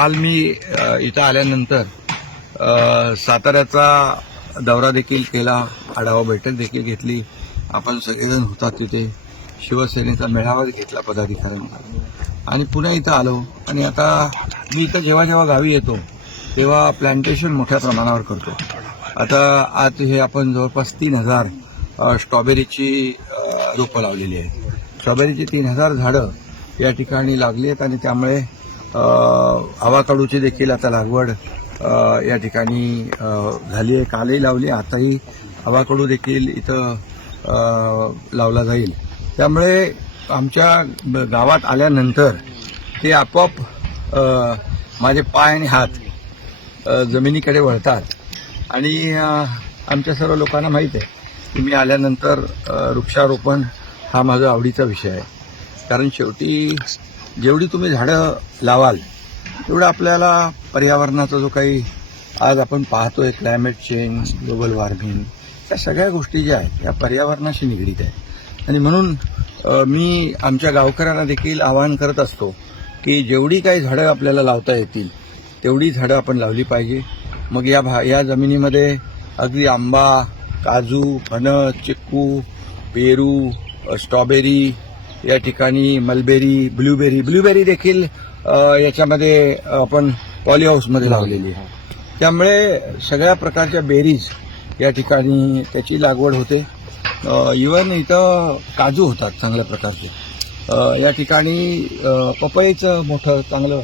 काल मी इथं आल्यानंतर साताऱ्याचा दौरा देखील केला, आढावा बैठक देखील घेतली. आपण सगळेजण होतात तिथे. शिवसेनेचा मेळावा घेतला पदाधिकाऱ्यांचा आणि पुन्हा इथं आलो. आणि आता मी इथं जेव्हा जेव्हा गावी येतो तेव्हा प्लांटेशन मोठ्या प्रमाणावर करतो. आता आज हे आपण जवळपास 3000 स्ट्रॉबेरीची रोपं लावलेली आहेत. स्ट्रॉबेरीची 3000 झाडं या ठिकाणी लागली आहेत आणि त्यामुळे आवाकाडूची देखील आता लागवड या ठिकाणी झाली आहे. कालही लावली, आताही आवाकाडू देखील इथं लावला जाईल. त्यामुळे आमच्या गावात आल्यानंतर ते आपोआप माझे पाय आणि हात जमिनीकडे वळतात. आणि आमच्या सर्व लोकांना माहीत आहे की मी आल्यानंतर वृक्षारोपण हा माझा आवडीचा विषय आहे. कारण शेवटी जेवढी तुम्ही झाडं लावाल तेवढं आपल्याला पर्यावरणाचा जो काही आज आपण पाहतोय क्लायमेट चेंज, ग्लोबल वॉर्मिंग, या सगळ्या गोष्टी ज्या आहेत या पर्यावरणाशी निगडीत आहेत. आणि म्हणून मी आमच्या गावकऱ्यांना देखील आवाहन करत असतो की जेवढी काही झाडं आपल्याला लावता येतील तेवढी झाडं आपण लावली पाहिजे. मग या जमिनीमध्ये अगदी आंबा, काजू, फणस, चिक्कू, पेरू, स्ट्रॉबेरी, या ठिकाणी मलबेरी, ब्लूबेरी देखील याच्यामध्ये आपण पॉली हाऊसमध्ये लावलेली आहे. त्यामुळे सगळ्या प्रकारच्या बेरीज या ठिकाणी त्याची लागवड होते. इवन इथं काजू होतात चांगल्या प्रकारचे. या ठिकाणी पपईचं मोठं चांगलं